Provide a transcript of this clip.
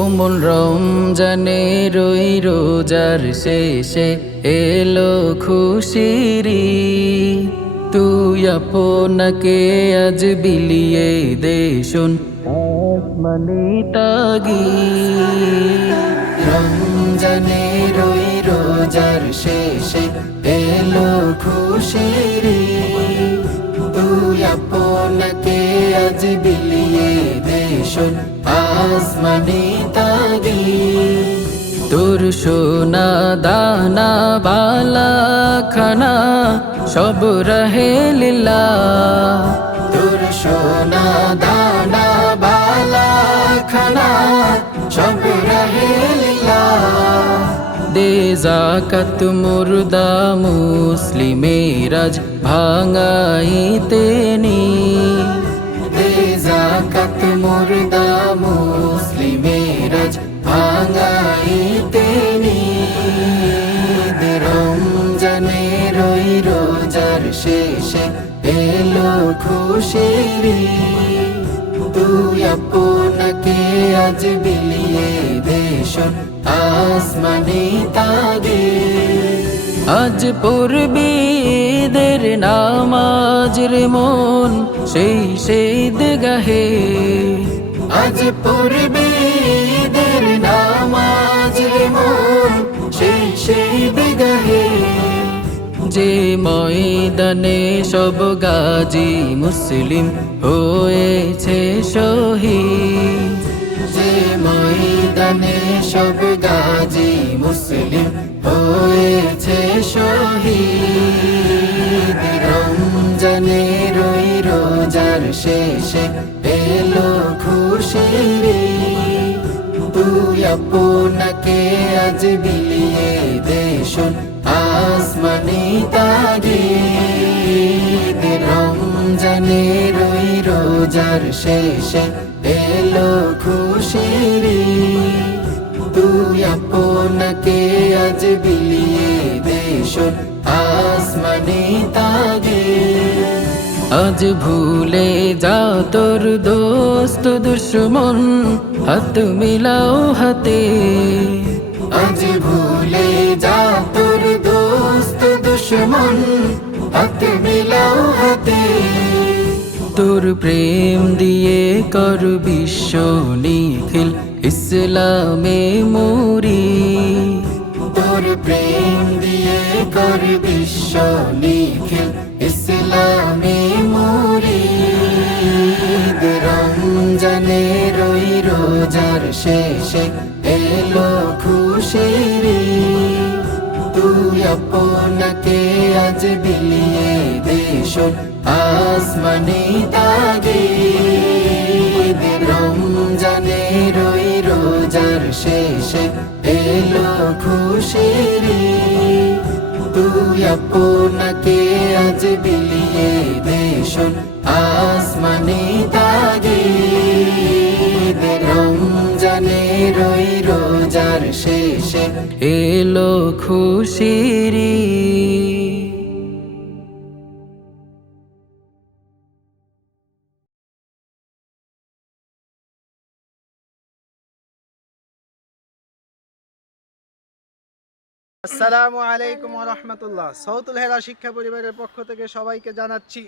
ওমন রমজানের ওই রোজার শেষে এলো খুশিরি, তুই আপনাকে আজ বিলিয়ে দে শোন আসমানি তাগি। রমজানের ওই রোজার শেষে এলো খুশিরি, তুই আপনাকে আজ বিলিয়ে দে শোন আসমানি তাগি। তোর সোনা দানা বালা খানা সব রহে লীলা, তোর সোনা দানা বালা খানা সব রহে লীলা। দে যাকাত মুর্দা মুসলিমের আজ ভাঙাইতে নি, দে যাকাত মুর্দা মুসলিমের আজ ভাঙাইতে নি। রমজানের ওই রোজার শেষে এলো খুশিরি, তুই আপনাকে আজ বিলিয়ে দে শোন আসমানি তাগি। আজ পড়বি ঈদের নামাজ রে মন সেই ঈদগাহে, আজ পড়বি ঈদের নামাজ রে মন সেই ঈদগাহে। যে ময়দানে সব গাজী মুসলিম হয়েছে শহীদ, যে ময়দানে সব গাজী মুসলিম হয়েছে শহীদ। রমজানের ওই রোজার শেষে এলো খুশিরি, তুই আপনাকে আজ বিলিয়ে দে শোন আসমানি তাগি। রমজানের ওই রোজার শেষে এলো খুশিরি, তুই আপনাকে আজ বিলিয়ে দে শোন আসমানি তাগি। আজ ভুলে যা তোর দোস্ত দুশ্মন হাত মিলাও হাতে, আজ ভুলে যা তোর দোস্ত দুশ্মন হাত মিলাও হাতে। তোর প্রেম দিয়ে কর বিশ্ব নিখিল ইসলামে মুরি, তোর প্রেম দিয়ে কর বিশ্ব নিখিল ইসলামে মুরি। রমজানের ওই রোজার শেষে এলো খুশিরি, তুই আপনাকে আজ বিলিয়ে দে শোন আসমানি তাগি। রমজানের ওই রোজার শেষে এলো খুশিরি, তুই আপনাকে আজ বিলিয়ে দে শোন আসমানি তাগি। রমজানের ওই রোজার শেষে এলো খুশিরি। আসসালামু আলাইকুম ওয়া রাহমাতুল্লাহ। সৌতুল হেরা শিক্ষা পরিবারের পক্ষ থেকে সবাইকে জানাচ্ছি